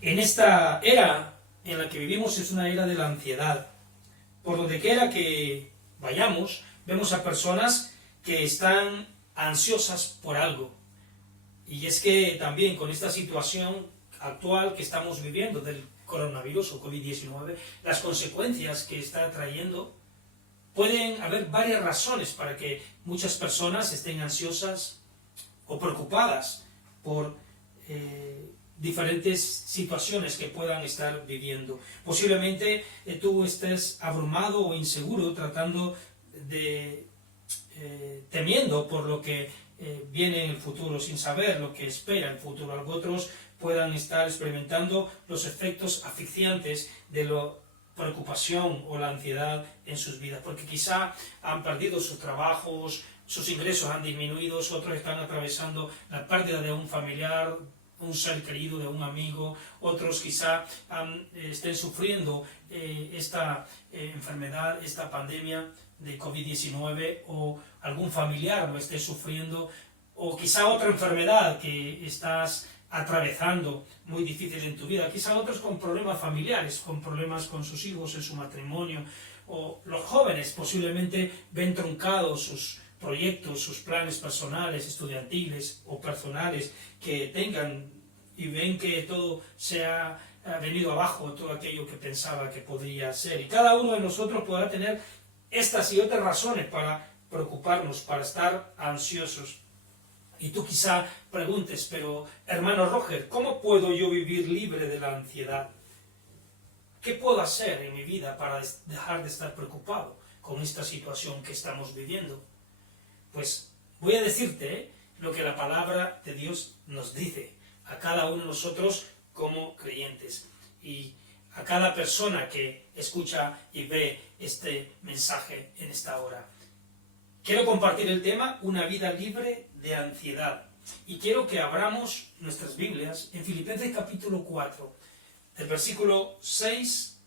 En esta era en la que vivimos es una era de la ansiedad. Por donde quiera que vayamos, vemos a personas que están ansiosas por algo. Y es que también con esta situación actual que estamos viviendo del coronavirus o COVID-19, las consecuencias que está trayendo, pueden haber varias razones para que muchas personas estén ansiosas o preocupadas por diferentes situaciones que puedan estar viviendo. Posiblemente tú estés abrumado o inseguro tratando de temiendo por lo que viene en el futuro, sin saber lo que espera el futuro. Otros puedan estar experimentando los efectos asfixiantes de la preocupación o la ansiedad en sus vidas, porque quizá han perdido sus trabajos, sus ingresos han disminuido, otros están atravesando la pérdida de un familiar, un ser querido, de un amigo, otros quizá estén sufriendo esta enfermedad, esta pandemia de COVID-19, o algún familiar lo esté sufriendo, o quizá otra enfermedad que estás atravesando muy difícil en tu vida, quizá otros con problemas familiares, con problemas con sus hijos, en su matrimonio, o los jóvenes posiblemente ven truncados sus proyectos, sus planes personales, estudiantiles o personales que tengan, y ven que todo se ha venido abajo, todo aquello que pensaba que podría ser. Y cada uno de nosotros podrá tener estas y otras razones para preocuparnos, para estar ansiosos. Y tú quizá preguntes, pero hermano Roger, ¿cómo puedo yo vivir libre de la ansiedad? ¿Qué puedo hacer en mi vida para dejar de estar preocupado con esta situación que estamos viviendo? Pues voy a decirte lo que la palabra de Dios nos dice a cada uno de nosotros como creyentes, y a cada persona que escucha y ve este mensaje en esta hora. Quiero compartir el tema, una vida libre de ansiedad. Y quiero que abramos nuestras Biblias en Filipenses capítulo 4, del versículo 6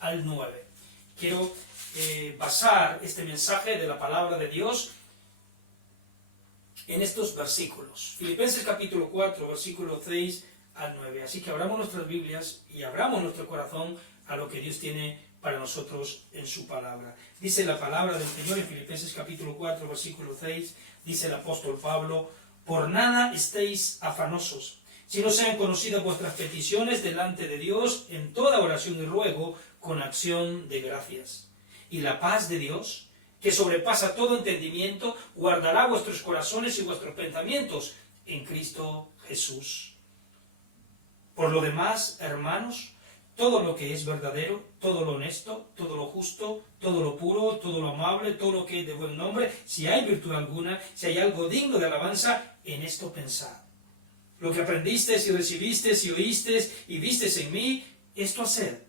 al 9. Quiero basar este mensaje de la palabra de Dios en estos versículos. Filipenses capítulo 4, versículo 6 al 9. Así que abramos nuestras Biblias y abramos nuestro corazón a lo que Dios tiene para nosotros en su palabra. Dice la palabra del Señor en Filipenses capítulo 4, versículo 6, dice el apóstol Pablo: por nada estéis afanosos, sino sean conocidas vuestras peticiones delante de Dios en toda oración y ruego con acción de gracias. Y la paz de Dios, que sobrepasa todo entendimiento, guardará vuestros corazones y vuestros pensamientos en Cristo Jesús. Por lo demás, hermanos, todo lo que es verdadero, todo lo honesto, todo lo justo, todo lo puro, todo lo amable, todo lo que es de buen nombre, si hay virtud alguna, si hay algo digno de alabanza, en esto pensad. Lo que aprendisteis y recibisteis y oísteis y visteis en mí, esto haced,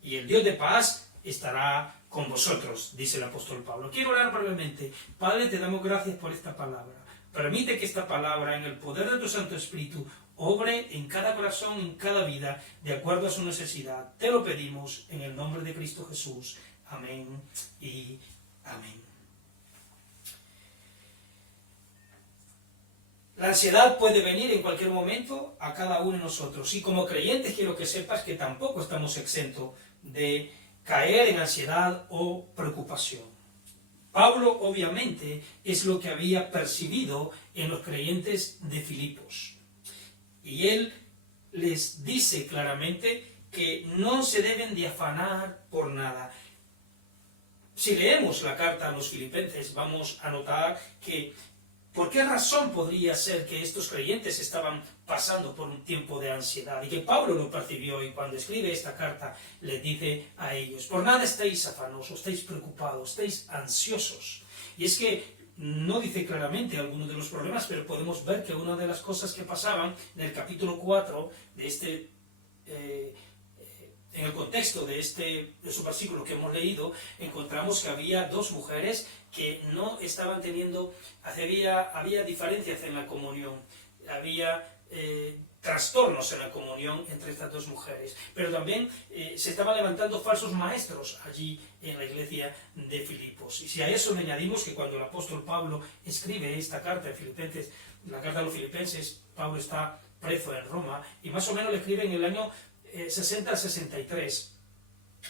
y el Dios de paz estará con vosotros, dice el apóstol Pablo. Quiero orar brevemente. Padre, te damos gracias por esta palabra. Permite que esta palabra, en el poder de tu Santo Espíritu, obre en cada corazón, en cada vida, de acuerdo a su necesidad. Te lo pedimos en el nombre de Cristo Jesús. Amén y amén. La ansiedad puede venir en cualquier momento a cada uno de nosotros. Y como creyentes quiero que sepas que tampoco estamos exentos de caer en ansiedad o preocupación. Pablo obviamente es lo que había percibido en los creyentes de Filipos. Y él les dice claramente que no se deben de afanar por nada. Si leemos la carta a los filipenses, vamos a notar que ¿por qué razón podría ser que estos creyentes estaban pasando por un tiempo de ansiedad? Y que Pablo lo percibió, y cuando escribe esta carta les dice a ellos: por nada estéis afanosos, estéis preocupados, estéis ansiosos. Y es que no dice claramente algunos de los problemas, pero podemos ver que una de las cosas que pasaban en el capítulo 4 de en el contexto de esos versículos que hemos leído, encontramos que había dos mujeres que no estaban teniendo, había diferencias en la comunión, había trastornos en la comunión entre estas dos mujeres, pero también se estaban levantando falsos maestros allí en la iglesia de Filipos. Y si a eso le añadimos que cuando el apóstol Pablo escribe esta carta de Filipenses, la carta a los filipenses, Pablo está preso en Roma, y más o menos lo escribe en el año 60 al 63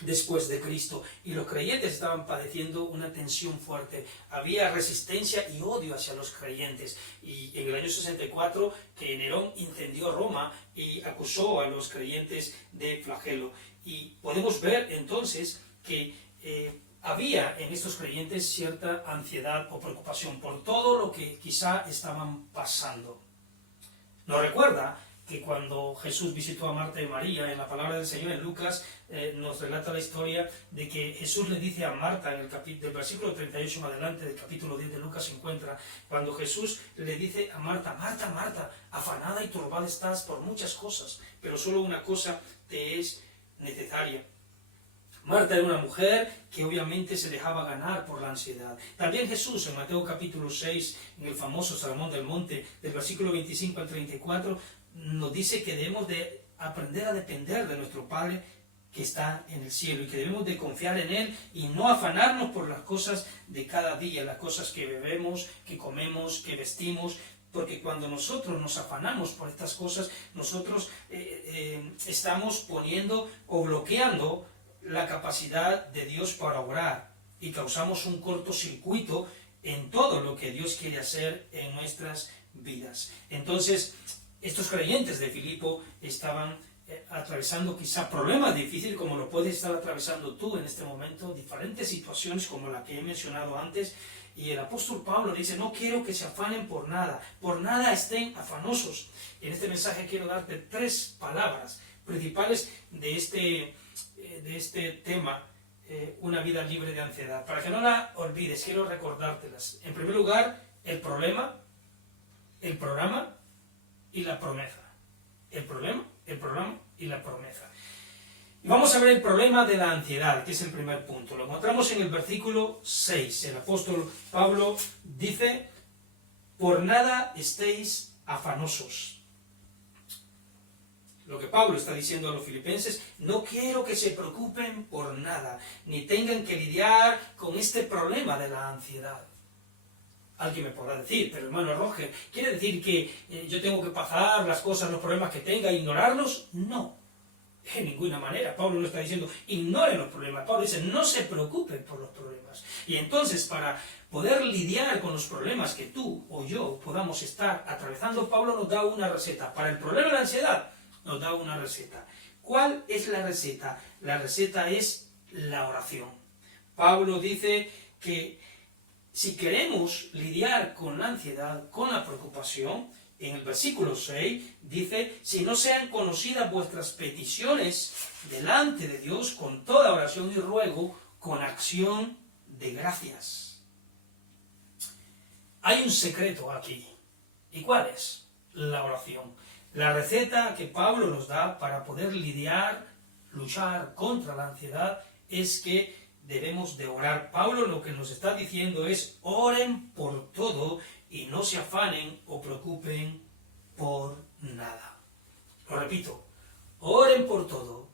después de Cristo, y los creyentes estaban padeciendo una tensión fuerte, había resistencia y odio hacia los creyentes, y en el año 64 que Nerón incendió Roma y acusó a los creyentes de flagelo, y podemos ver entonces que había en estos creyentes cierta ansiedad o preocupación por todo lo que quizá estaban pasando. Nos recuerda que cuando Jesús visitó a Marta y María, en la palabra del Señor en Lucas, nos relata la historia de que Jesús le dice a Marta, en del versículo 38 en adelante del capítulo 10 de Lucas se encuentra, cuando Jesús le dice a Marta, Marta, Marta, afanada y turbada estás por muchas cosas, pero solo una cosa te es necesaria. Marta era una mujer que obviamente se dejaba ganar por la ansiedad. También Jesús en Mateo capítulo 6, en el famoso Sermón del Monte, del versículo 25 al 34, nos dice que debemos de aprender a depender de nuestro Padre que está en el cielo y que debemos de confiar en Él y no afanarnos por las cosas de cada día, las cosas que bebemos, que comemos, que vestimos, porque cuando nosotros nos afanamos por estas cosas, nosotros estamos poniendo o bloqueando la capacidad de Dios para obrar y causamos un cortocircuito en todo lo que Dios quiere hacer en nuestras vidas. Entonces, estos creyentes de Filipo estaban atravesando quizá problemas difíciles como lo puedes estar atravesando tú en este momento, diferentes situaciones como la que he mencionado antes, y el apóstol Pablo dice, no quiero que se afanen por nada estén afanosos. Y en este mensaje quiero darte 3 palabras principales de este tema, una vida libre de ansiedad. Para que no la olvides, quiero recordártelas. En primer lugar, el problema, el programa y la promesa. El problema, el programa y la promesa. Y vamos a ver el problema de la ansiedad, que es el primer punto. Lo encontramos en el versículo 6. El apóstol Pablo dice, por nada estéis afanosos. Lo que Pablo está diciendo a los filipenses, no quiero que se preocupen por nada, ni tengan que lidiar con este problema de la ansiedad. Alguien me podrá decir, pero hermano Roger, ¿quiere decir que yo tengo que pasar las cosas, los problemas que tenga, e ignorarlos? No, de ninguna manera. Pablo no está diciendo, ignoren los problemas. Pablo dice, no se preocupen por los problemas. Y entonces, para poder lidiar con los problemas que tú o yo podamos estar atravesando, Pablo nos da una receta. Para el problema de la ansiedad, nos da una receta. ¿Cuál es la receta? La receta es la oración. Pablo dice que si queremos lidiar con la ansiedad, con la preocupación, en el versículo 6 dice, si no sean conocidas vuestras peticiones delante de Dios con toda oración y ruego, con acción de gracias. Hay un secreto aquí. ¿Y cuál es? La oración. La receta que Pablo nos da para poder luchar contra la ansiedad es que debemos de orar. Pablo lo que nos está diciendo es, oren por todo y no se afanen o preocupen por nada. Lo repito, oren por todo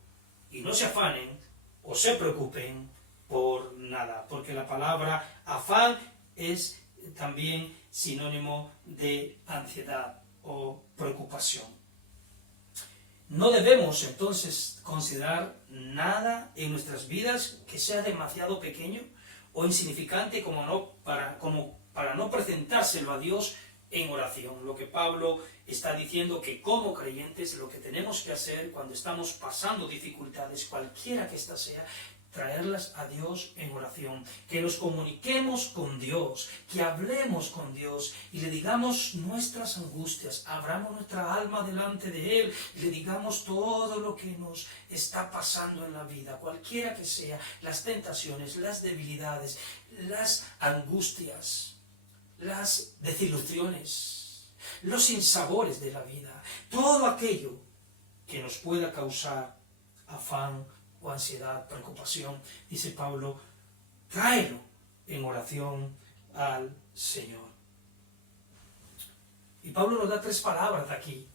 y no se afanen o se preocupen por nada, porque la palabra afán es también sinónimo de ansiedad o preocupación. No debemos entonces considerar nada en nuestras vidas que sea demasiado pequeño o insignificante como para no presentárselo a Dios en oración. Lo que Pablo está diciendo que como creyentes lo que tenemos que hacer cuando estamos pasando dificultades, cualquiera que ésta sea, traerlas a Dios en oración, que nos comuniquemos con Dios, que hablemos con Dios y le digamos nuestras angustias, abramos nuestra alma delante de Él y le digamos todo lo que nos está pasando en la vida, cualquiera que sea, las tentaciones, las debilidades, las angustias, las desilusiones, los sinsabores de la vida, todo aquello que nos pueda causar afán o ansiedad, preocupación, dice Pablo, tráelo en oración al Señor. Y Pablo nos da 3 palabras aquí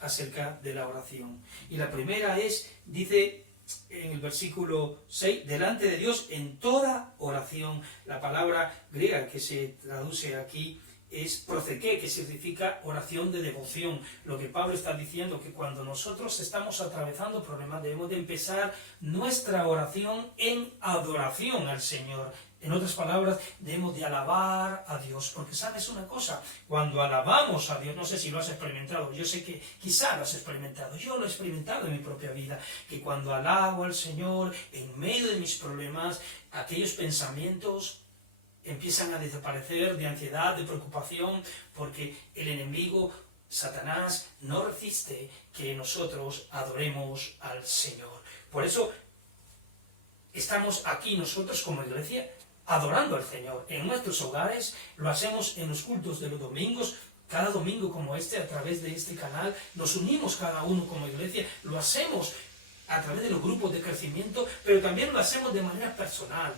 acerca de la oración. Y la primera es, dice en el versículo 6, delante de Dios en toda oración. La palabra griega que se traduce aquí es procequé, que significa oración de devoción. Lo que Pablo está diciendo, que cuando nosotros estamos atravesando problemas, debemos de empezar nuestra oración en adoración al Señor. En otras palabras, debemos de alabar a Dios, porque sabes una cosa, cuando alabamos a Dios, no sé si lo has experimentado, yo sé que quizá lo has experimentado, yo lo he experimentado en mi propia vida, que cuando alabo al Señor, en medio de mis problemas, aquellos pensamientos empiezan a desaparecer de ansiedad, de preocupación, porque el enemigo, Satanás, no resiste que nosotros adoremos al Señor. Por eso estamos aquí nosotros como iglesia adorando al Señor. En nuestros hogares lo hacemos en los cultos de los domingos, cada domingo como este, a través de este canal, nos unimos cada uno como iglesia, lo hacemos a través de los grupos de crecimiento, pero también lo hacemos de manera personal.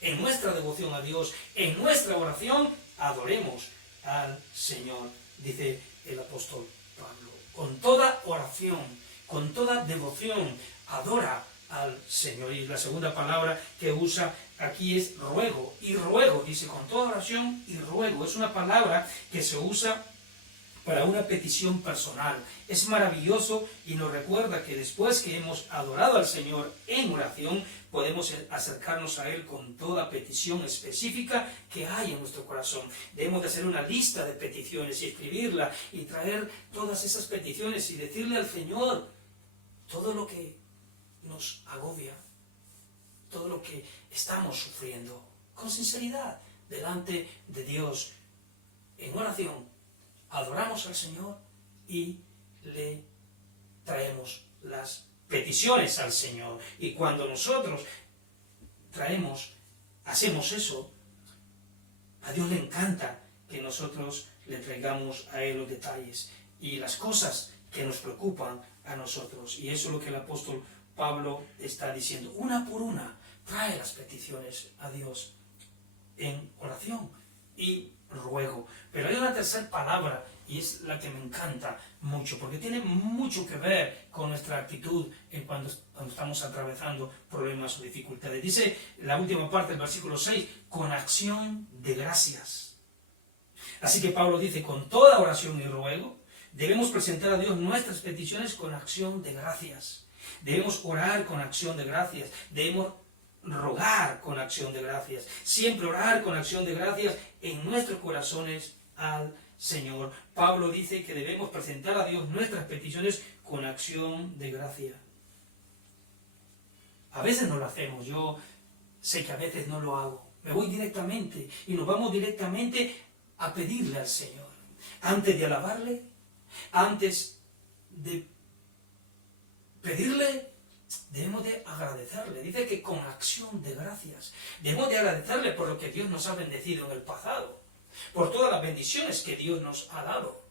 En nuestra devoción a Dios, en nuestra oración, adoremos al Señor, dice el apóstol Pablo. Con toda oración, con toda devoción, adora al Señor. Y la segunda palabra que usa aquí es ruego. Y ruego, dice, con toda oración y ruego. Es una palabra que se usa para una petición personal. Es maravilloso y nos recuerda que después que hemos adorado al Señor en oración, podemos acercarnos a Él con toda petición específica que hay en nuestro corazón. Debemos de hacer una lista de peticiones y escribirla y traer todas esas peticiones y decirle al Señor todo lo que nos agobia, todo lo que estamos sufriendo, con sinceridad, delante de Dios, en oración. Adoramos al Señor y le traemos las peticiones al Señor. Y cuando nosotros hacemos eso, a Dios le encanta que nosotros le traigamos a Él los detalles y las cosas que nos preocupan a nosotros. Y eso es lo que el apóstol Pablo está diciendo. Una por una, trae las peticiones a Dios en oración y ruego. Pero hay una tercera palabra y es la que me encanta mucho, porque tiene mucho que ver con nuestra actitud cuando estamos atravesando problemas o dificultades. Dice la última parte del versículo 6, con acción de gracias. Así que Pablo dice, con toda oración y ruego, debemos presentar a Dios nuestras peticiones con acción de gracias. Debemos orar con acción de gracias. Debemos rogar con acción de gracias. Siempre orar con acción de gracias en nuestros corazones al Señor. Pablo dice que debemos presentar a Dios nuestras peticiones con acción de gracia. A veces no lo hacemos, yo sé que a veces no lo hago. Me voy directamente y nos vamos directamente a pedirle al Señor. Antes de alabarle, antes de pedirle, debemos de agradecerle. Dice que con acción de gracias. Debemos de agradecerle por lo que Dios nos ha bendecido en el pasado, por todas las bendiciones que Dios nos ha dado.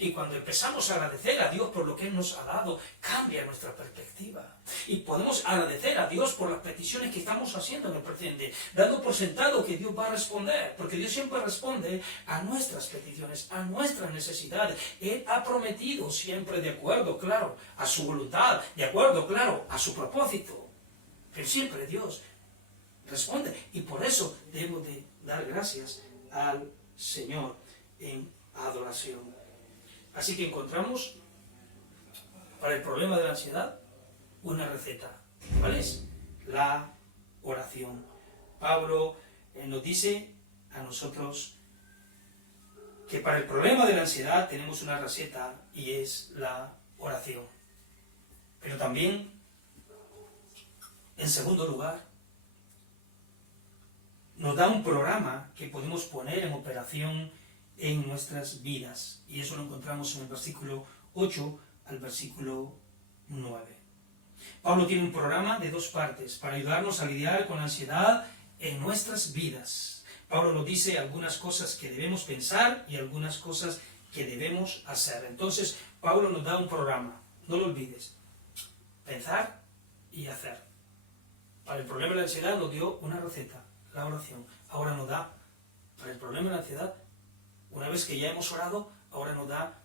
Y cuando empezamos a agradecer a Dios por lo que Él nos ha dado, cambia nuestra perspectiva. Y podemos agradecer a Dios por las peticiones que estamos haciendo en el presente, dando por sentado que Dios va a responder, porque Dios siempre responde a nuestras peticiones, a nuestras necesidades. Él ha prometido siempre de acuerdo, claro, a su voluntad, de acuerdo, claro, a su propósito. Pero siempre Dios responde. Y por eso debemos de dar gracias al Señor en adoración. Así que encontramos para el problema de la ansiedad una receta. ¿Cuál es? La oración. Pablo nos dice a nosotros que para el problema de la ansiedad tenemos una receta y es la oración. Pero también, en segundo lugar, nos da un programa que podemos poner en operación en nuestras vidas. Y eso lo encontramos en el versículo 8 al versículo 9. Pablo tiene un programa de dos partes para ayudarnos a lidiar con la ansiedad en nuestras vidas. Pablo nos dice algunas cosas que debemos pensar y algunas cosas que debemos hacer. Entonces, Pablo nos da un programa. No lo olvides. Pensar y hacer. Para el problema de la ansiedad nos dio una receta, la oración. Ahora nos da, para el problema de la ansiedad, una vez que ya hemos orado, ahora nos da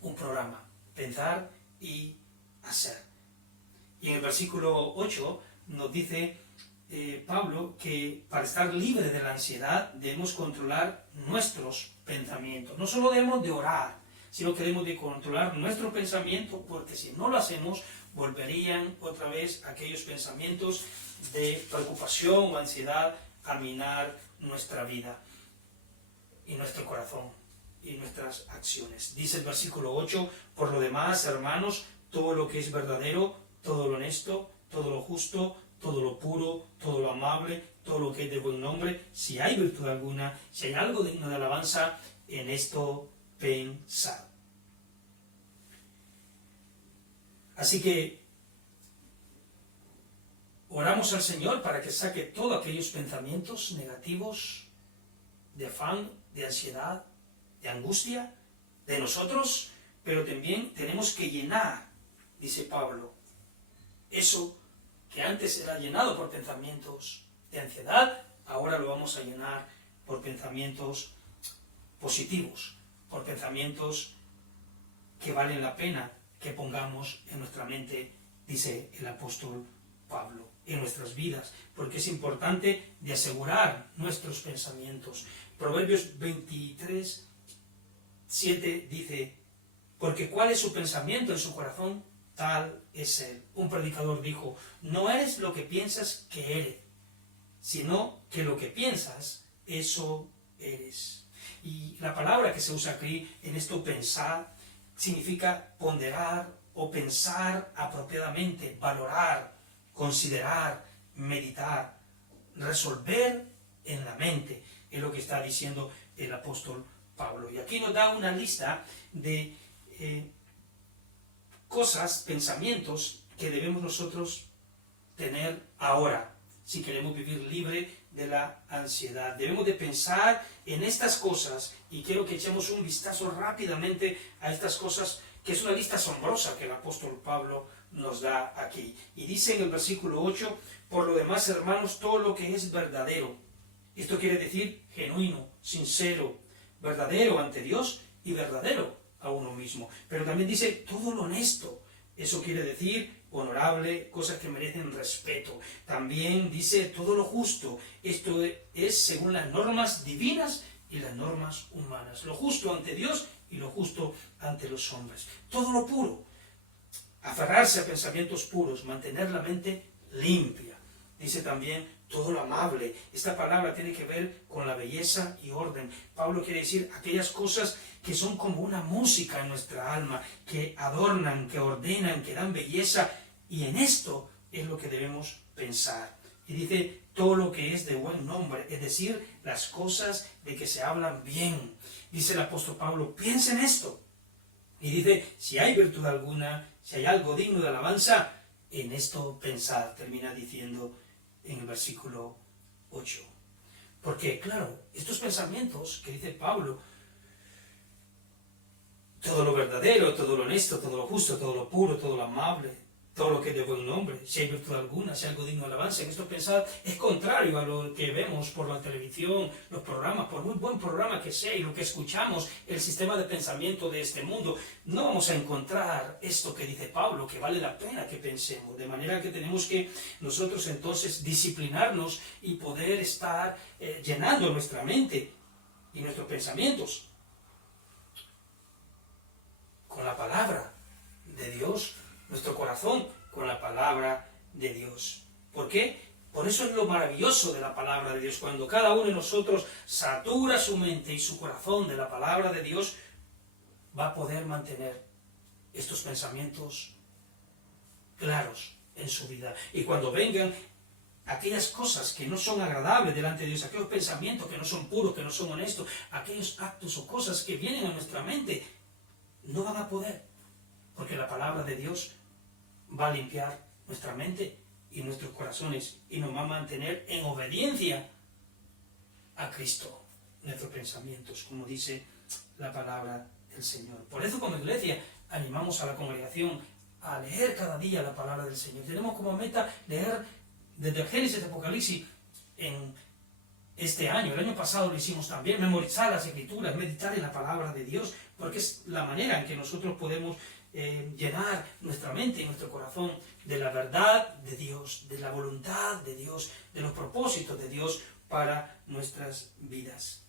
un programa, pensar y hacer. Y en el versículo 8 nos dice Pablo que para estar libre de la ansiedad debemos controlar nuestros pensamientos. No solo debemos de orar, sino que debemos de controlar nuestro pensamiento, porque si no lo hacemos, volverían otra vez aquellos pensamientos de preocupación o ansiedad a minar nuestra vida y nuestro corazón y nuestras acciones. Dice el versículo 8, por lo demás, hermanos, todo lo que es verdadero, todo lo honesto, todo lo justo, todo lo puro, todo lo amable, todo lo que es de buen nombre, si hay virtud alguna, si hay algo digno de alabanza, en esto pensad. Así que oramos al Señor para que saque todos aquellos pensamientos negativos, de afán, de ansiedad, de angustia, de nosotros, pero también tenemos que llenar, dice Pablo, eso que antes era llenado por pensamientos de ansiedad, ahora lo vamos a llenar por pensamientos positivos, por pensamientos que valen la pena que pongamos en nuestra mente, dice el apóstol Pablo, en nuestras vidas, porque es importante de asegurar nuestros pensamientos. Proverbios 23, 7 dice, porque cuál es su pensamiento en su corazón, tal es él. Un predicador dijo, no eres lo que piensas que eres, sino que lo que piensas, eso eres. Y la palabra que se usa aquí en esto pensar significa ponderar o pensar apropiadamente, valorar, considerar, meditar, resolver en la mente, es lo que está diciendo el apóstol Pablo. Y aquí nos da una lista de cosas, pensamientos que debemos nosotros tener ahora, si queremos vivir libre de la ansiedad. Debemos de pensar en estas cosas, y quiero que echemos un vistazo rápidamente a estas cosas, que es una lista asombrosa que el apóstol Pablo nos da aquí. Y dice en el versículo 8, por lo demás, hermanos, todo lo que es verdadero. Esto quiere decir genuino, sincero, verdadero ante Dios y verdadero a uno mismo. Pero también dice todo lo honesto. Eso quiere decir honorable, cosas que merecen respeto. También dice todo lo justo. Esto es según las normas divinas y las normas humanas. Lo justo ante Dios y lo justo ante los hombres. Todo lo puro. Aferrarse a pensamientos puros, mantener la mente limpia. Dice también todo lo amable. Esta palabra tiene que ver con la belleza y orden. Pablo quiere decir aquellas cosas que son como una música en nuestra alma, que adornan, que ordenan, que dan belleza, y en esto es lo que debemos pensar. Y dice todo lo que es de buen nombre, es decir, las cosas de que se hablan bien. Dice el apóstol Pablo, piensa en esto. Y dice, si hay virtud alguna, si hay algo digno de alabanza, en esto pensad, termina diciendo en el versículo 8. Porque, claro, estos pensamientos que dice Pablo, todo lo verdadero, todo lo honesto, todo lo justo, todo lo puro, todo lo amable, todo lo que es de buen nombre, si hay virtud alguna, si hay algo digno de alabanza, en esto pensad, es contrario a lo que vemos por la televisión, los programas, por muy buen programa que sea y lo que escuchamos, el sistema de pensamiento de este mundo, no vamos a encontrar esto que dice Pablo, que vale la pena que pensemos, de manera que tenemos que nosotros entonces disciplinarnos y poder estar llenando nuestra mente y nuestros pensamientos con la palabra de Dios, nuestro corazón con la palabra de Dios. ¿Por qué? Por eso es lo maravilloso de la palabra de Dios. Cuando cada uno de nosotros satura su mente y su corazón de la palabra de Dios, va a poder mantener estos pensamientos claros en su vida. Y cuando vengan aquellas cosas que no son agradables delante de Dios, aquellos pensamientos que no son puros, que no son honestos, aquellos actos o cosas que vienen a nuestra mente, no van a poder, porque la palabra de Dios va a limpiar nuestra mente y nuestros corazones y nos va a mantener en obediencia a Cristo, nuestros pensamientos, como dice la palabra del Señor. Por eso como iglesia animamos a la congregación a leer cada día la palabra del Señor. Tenemos como meta leer desde el Génesis a Apocalipsis en este año. El año pasado lo hicimos también, memorizar las Escrituras, meditar en la palabra de Dios, porque es la manera en que nosotros podemos llenar nuestra mente y nuestro corazón de la verdad de Dios, de la voluntad de Dios, de los propósitos de Dios para nuestras vidas.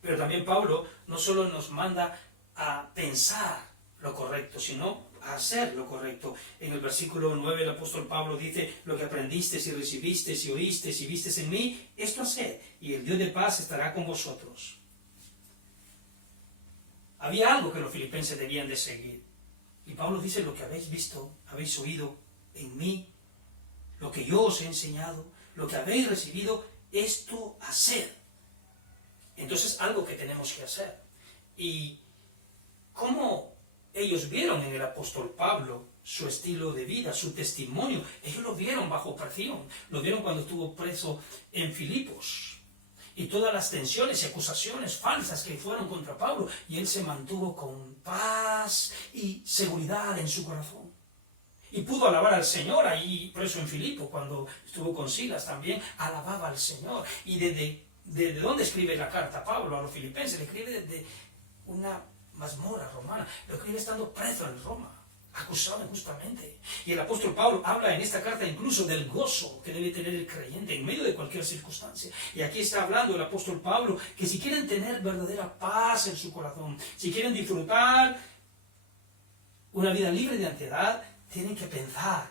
Pero también Pablo no solo nos manda a pensar lo correcto, sino a hacer lo correcto. En el versículo 9 el apóstol Pablo dice: lo que aprendiste y recibiste y oíste y vistes en mí, esto haced, y el Dios de paz estará con vosotros. Había algo que los filipenses debían de seguir. Y Pablo dice: lo que habéis visto, habéis oído en mí, lo que yo os he enseñado, lo que habéis recibido, esto haced. Entonces, algo que tenemos que hacer. Y cómo ellos vieron en el apóstol Pablo su estilo de vida, su testimonio. Ellos lo vieron bajo presión, lo vieron cuando estuvo preso en Filipos. Y todas las tensiones y acusaciones falsas que fueron contra Pablo, y él se mantuvo con paz y seguridad en su corazón. Y pudo alabar al Señor ahí preso en Filipos, cuando estuvo con Silas también, alababa al Señor. Y ¿desde dónde escribe la carta Pablo a los filipenses? Le escribe desde una mazmorra romana, lo escribe estando preso en Roma, acusado injustamente. Y el apóstol Pablo habla en esta carta incluso del gozo que debe tener el creyente en medio de cualquier circunstancia. Y aquí está hablando el apóstol Pablo que si quieren tener verdadera paz en su corazón, si quieren disfrutar una vida libre de ansiedad, tienen que pensar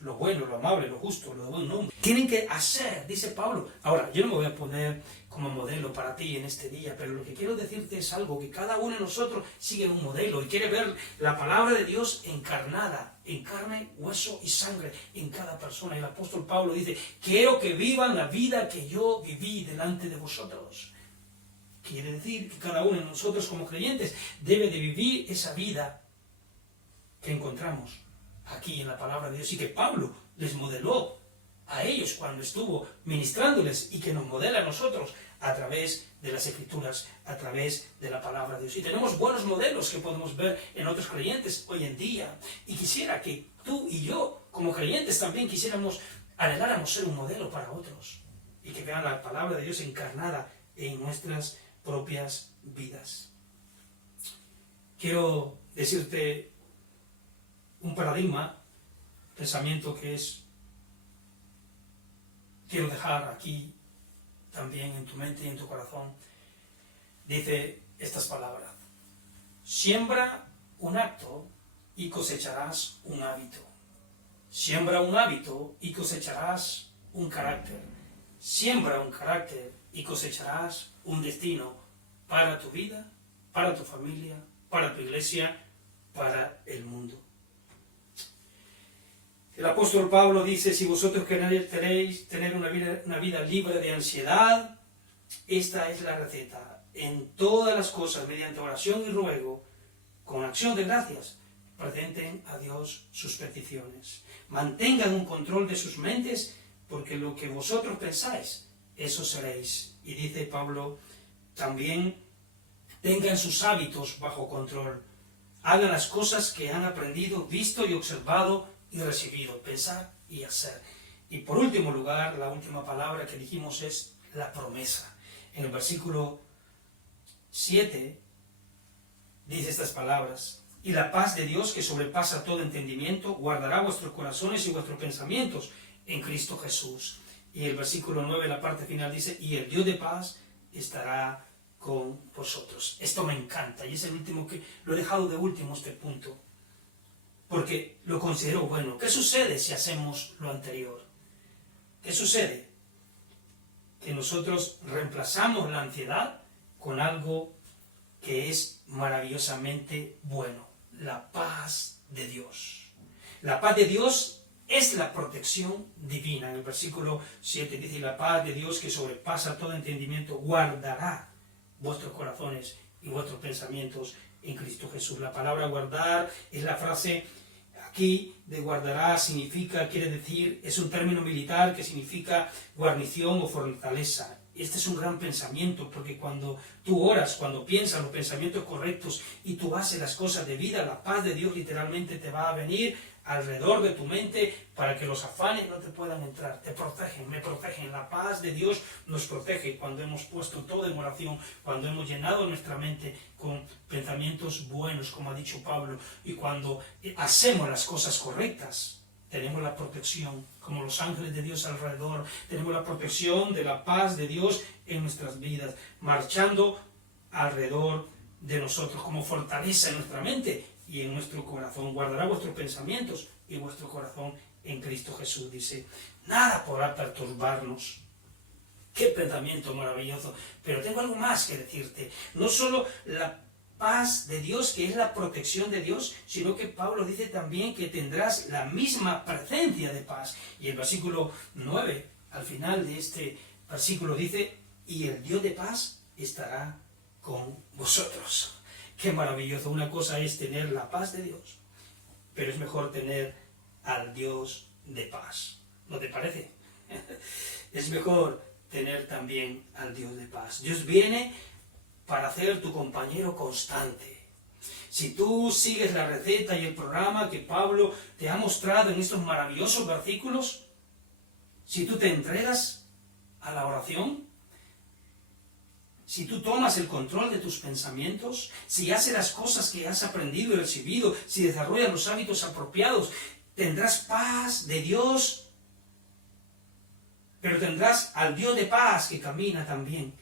lo bueno, lo amable, lo justo, lo de buen nombre. Tienen que hacer, dice Pablo. Ahora, yo no me voy a poner como modelo para ti en este día, pero lo que quiero decirte es algo, que cada uno de nosotros sigue un modelo y quiere ver la palabra de Dios encarnada, en carne, hueso y sangre, en cada persona. Y el apóstol Pablo dice: quiero que vivan la vida que yo viví delante de vosotros. Quiere decir que cada uno de nosotros como creyentes debe de vivir esa vida que encontramos aquí en la palabra de Dios, y que Pablo les modeló a ellos cuando estuvo ministrándoles, y que nos modela a nosotros a través de las Escrituras, a través de la palabra de Dios. Y tenemos buenos modelos que podemos ver en otros creyentes hoy en día, y quisiera que tú y yo como creyentes también anheláramos ser un modelo para otros, y que vean la palabra de Dios encarnada en nuestras propias vidas. Quiero decirte un paradigma, pensamiento que quiero dejar aquí también en tu mente y en tu corazón. Dice estas palabras: siembra un acto y cosecharás un hábito. Siembra un hábito y cosecharás un carácter. Siembra un carácter y cosecharás un destino para tu vida, para tu familia, para tu iglesia, para el mundo. El apóstol Pablo dice: si vosotros queréis tener una vida libre de ansiedad, esta es la receta. En todas las cosas, mediante oración y ruego, con acción de gracias, presenten a Dios sus peticiones. Mantengan un control de sus mentes, porque lo que vosotros pensáis, eso seréis. Y dice Pablo también: tengan sus hábitos bajo control. Hagan las cosas que han aprendido, visto y observado y recibido, pensar y hacer. Y por último lugar, la última palabra que dijimos es la promesa. En el versículo 7 dice estas palabras: y la paz de Dios, que sobrepasa todo entendimiento, guardará vuestros corazones y vuestros pensamientos en Cristo Jesús. Y el versículo 9, la parte final, dice: y el Dios de paz estará con vosotros. Esto me encanta, y es el último que lo he dejado de último, este punto, porque lo considero bueno. ¿Qué sucede si hacemos lo anterior? ¿Qué sucede? Que nosotros reemplazamos la ansiedad con algo que es maravillosamente bueno: la paz de Dios. La paz de Dios es la protección divina. En el versículo 7 dice: la paz de Dios, que sobrepasa todo entendimiento, guardará vuestros corazones y vuestros pensamientos en Cristo Jesús. La palabra guardar es la frase aquí de guardará, quiere decir, es un término militar que significa guarnición o fortaleza. Este es un gran pensamiento, porque cuando tú oras, cuando piensas los pensamientos correctos y tú haces las cosas de vida, la paz de Dios literalmente te va a venir alrededor de tu mente para que los afanes no te puedan entrar. Te protegen, me protegen. La paz de Dios nos protege cuando hemos puesto todo en oración, cuando hemos llenado nuestra mente con pensamientos buenos, como ha dicho Pablo, y cuando hacemos las cosas correctas. Tenemos la protección, como los ángeles de Dios alrededor. Tenemos la protección de la paz de Dios en nuestras vidas, marchando alrededor de nosotros como fortaleza en nuestra mente y en nuestro corazón. Guardará vuestros pensamientos y vuestro corazón en Cristo Jesús. Dice, nada podrá perturbarnos. Qué pensamiento maravilloso. Pero tengo algo más que decirte. No solo la paz de Dios, que es la protección de Dios, sino que Pablo dice también que tendrás la misma presencia de paz. Y el versículo 9, al final de este versículo dice, y el Dios de paz estará con vosotros. Qué maravilloso. Una cosa es tener la paz de Dios, pero es mejor tener al Dios de paz. ¿No te parece? Es mejor tener también al Dios de paz. Dios viene para ser tu compañero constante. Si tú sigues la receta y el programa que Pablo te ha mostrado en estos maravillosos versículos, si tú te entregas a la oración, si tú tomas el control de tus pensamientos, si haces las cosas que has aprendido y recibido, si desarrollas los hábitos apropiados, tendrás paz de Dios, pero tendrás al Dios de paz que camina también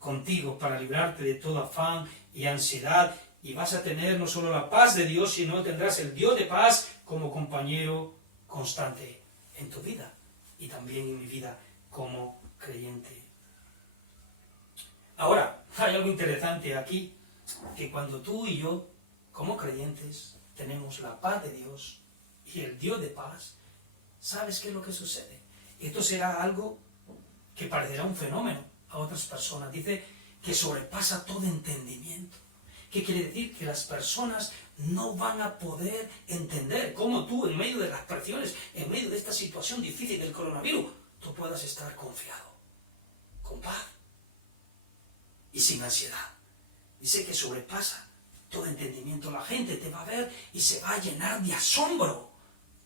contigo para librarte de todo afán y ansiedad, y vas a tener no solo la paz de Dios, sino tendrás el Dios de paz como compañero constante en tu vida y también en mi vida como creyente. Ahora, hay algo interesante aquí, que cuando tú y yo, como creyentes, tenemos la paz de Dios y el Dios de paz, ¿sabes qué es lo que sucede? Esto será algo que parecerá un fenómeno a otras personas. Dice que sobrepasa todo entendimiento. ¿Qué quiere decir? Que las personas no van a poder entender cómo tú, en medio de las presiones, en medio de esta situación difícil del coronavirus, tú puedas estar confiado, con paz y sin ansiedad. Dice que sobrepasa todo entendimiento. La gente te va a ver y se va a llenar de asombro.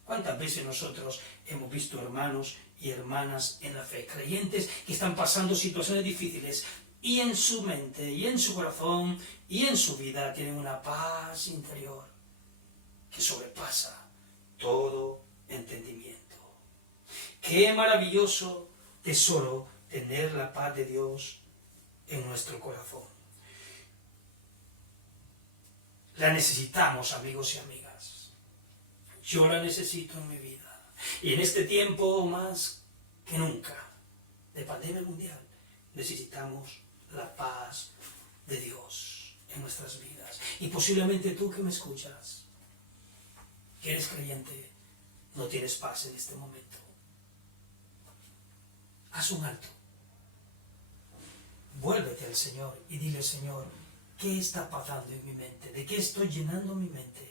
¿Cuántas veces nosotros hemos visto hermanos y hermanas en la fe, creyentes que están pasando situaciones difíciles y en su mente y en su corazón y en su vida tienen una paz interior que sobrepasa todo entendimiento? Qué maravilloso tesoro tener la paz de Dios en nuestro corazón. La necesitamos, amigos y amigas. Yo la necesito en mi vida. Y en este tiempo más que nunca de pandemia mundial necesitamos la paz de Dios en nuestras vidas. Y posiblemente tú que me escuchas, que eres creyente, no tienes paz en este momento. Haz un alto. Vuélvete al Señor y dile, Señor, ¿qué está pasando en mi mente? ¿De qué estoy llenando mi mente?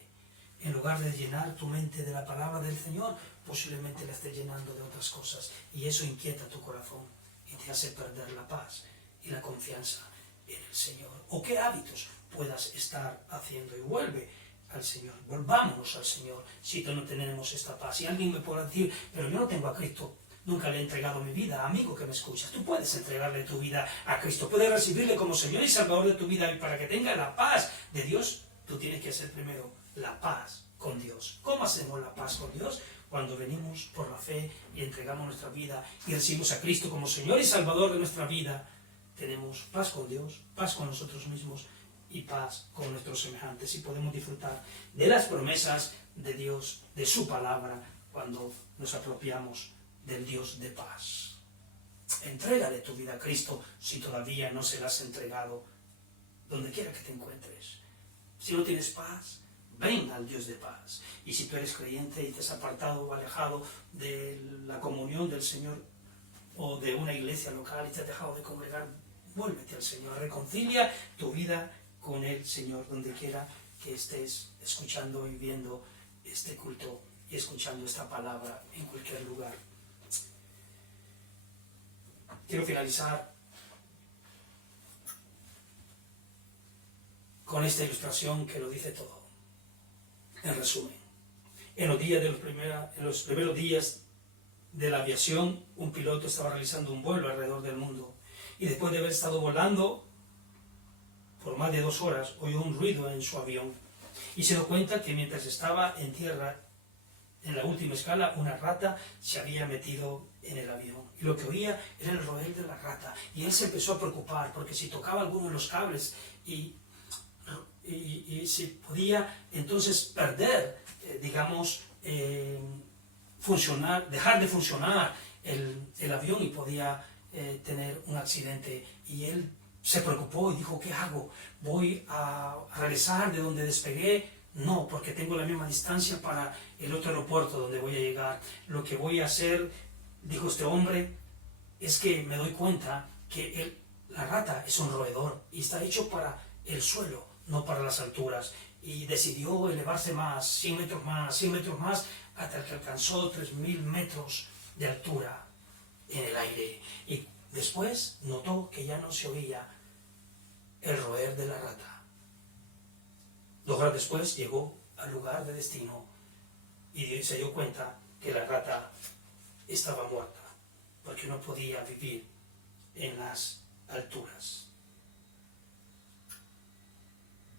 En lugar de llenar tu mente de la palabra del Señor, posiblemente la estés llenando de otras cosas. Y eso inquieta tu corazón y te hace perder la paz y la confianza en el Señor. ¿O qué hábitos puedas estar haciendo? Y vuelve al Señor. Volvámonos al Señor si no tenemos esta paz. Y alguien me podrá decir, pero yo no tengo a Cristo. Nunca le he entregado mi vida. Amigo que me escuchas, tú puedes entregarle tu vida a Cristo. Puedes recibirle como Señor y Salvador de tu vida. Y para que tenga la paz de Dios, tú tienes que hacer primero la paz con Dios. ¿Cómo hacemos la paz con Dios? Cuando venimos por la fe y entregamos nuestra vida y recibimos a Cristo como Señor y Salvador de nuestra vida, tenemos paz con Dios, paz con nosotros mismos y paz con nuestros semejantes. Y podemos disfrutar de las promesas de Dios, de su palabra, cuando nos apropiamos del Dios de paz. Entrégale tu vida a Cristo si todavía no se la has entregado, donde quiera que te encuentres. Si no tienes paz, ven al Dios de paz. Y si tú eres creyente y te has apartado o alejado de la comunión del Señor o de una iglesia local y te has dejado de congregar, vuélvete al Señor. Reconcilia tu vida con el Señor donde quiera que estés escuchando y viendo este culto y escuchando esta palabra en cualquier lugar. Quiero finalizar con esta ilustración que lo dice todo. En resumen, En los primeros días de la aviación, un piloto estaba realizando un vuelo alrededor del mundo y después de haber estado volando por más de 2 horas, oyó un ruido en su avión y se dio cuenta que mientras estaba en tierra, en la última escala, una rata se había metido en el avión y lo que oía era el roer de la rata y él se empezó a preocupar porque si tocaba alguno de los cables y se podía entonces perder, dejar de funcionar el avión y podía tener un accidente. Y él se preocupó y dijo, ¿qué hago? ¿Voy a regresar de donde despegué? No, porque tengo la misma distancia para el otro aeropuerto donde voy a llegar. Lo que voy a hacer, dijo este hombre, es que me doy cuenta que la rata es un roedor y está hecho para el suelo, no para las alturas. Y decidió elevarse más, 100 metros más, 100 metros más, hasta que alcanzó 3000 metros de altura en el aire. Y después notó que ya no se oía el roer de la rata. 2 horas después llegó al lugar de destino y se dio cuenta que la rata estaba muerta, porque no podía vivir en las alturas.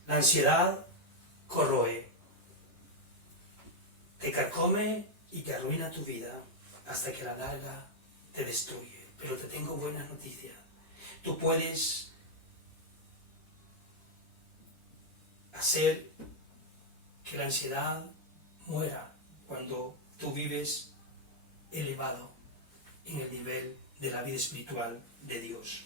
La ansiedad corroe, te carcome y te arruina tu vida hasta que a la larga te destruye. Pero te tengo buenas noticias. Tú puedes hacer que la ansiedad muera cuando tú vives elevado en el nivel de la vida espiritual de Dios.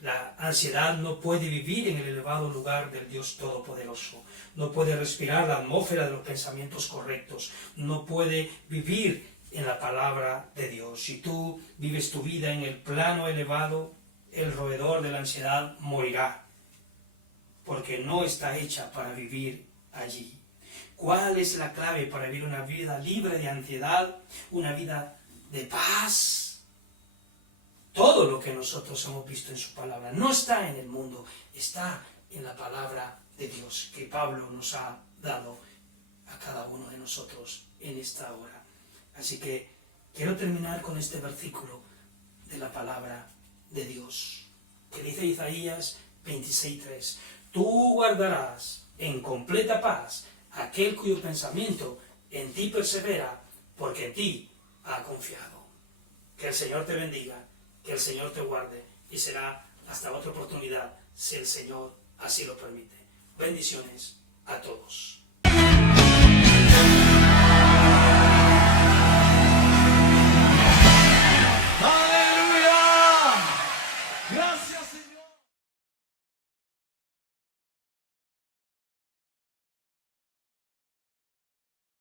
La ansiedad no puede vivir en el elevado lugar del Dios Todopoderoso, no puede respirar la atmósfera de los pensamientos correctos, no puede vivir en la palabra de Dios. Si tú vives tu vida en el plano elevado, el roedor de la ansiedad morirá, porque no está hecha para vivir allí. ¿Cuál es la clave para vivir una vida libre de ansiedad, una vida de paz? Todo lo que nosotros hemos visto en su palabra no está en el mundo, está en la palabra de Dios que Pablo nos ha dado a cada uno de nosotros en esta hora. Así que quiero terminar con este versículo de la palabra de Dios, que dice Isaías 26:3. Tú guardarás en completa paz aquel cuyo pensamiento en ti persevera, porque en ti ha confiado. Que el Señor te bendiga, que el Señor te guarde, y será hasta otra oportunidad, si el Señor así lo permite. Bendiciones a todos.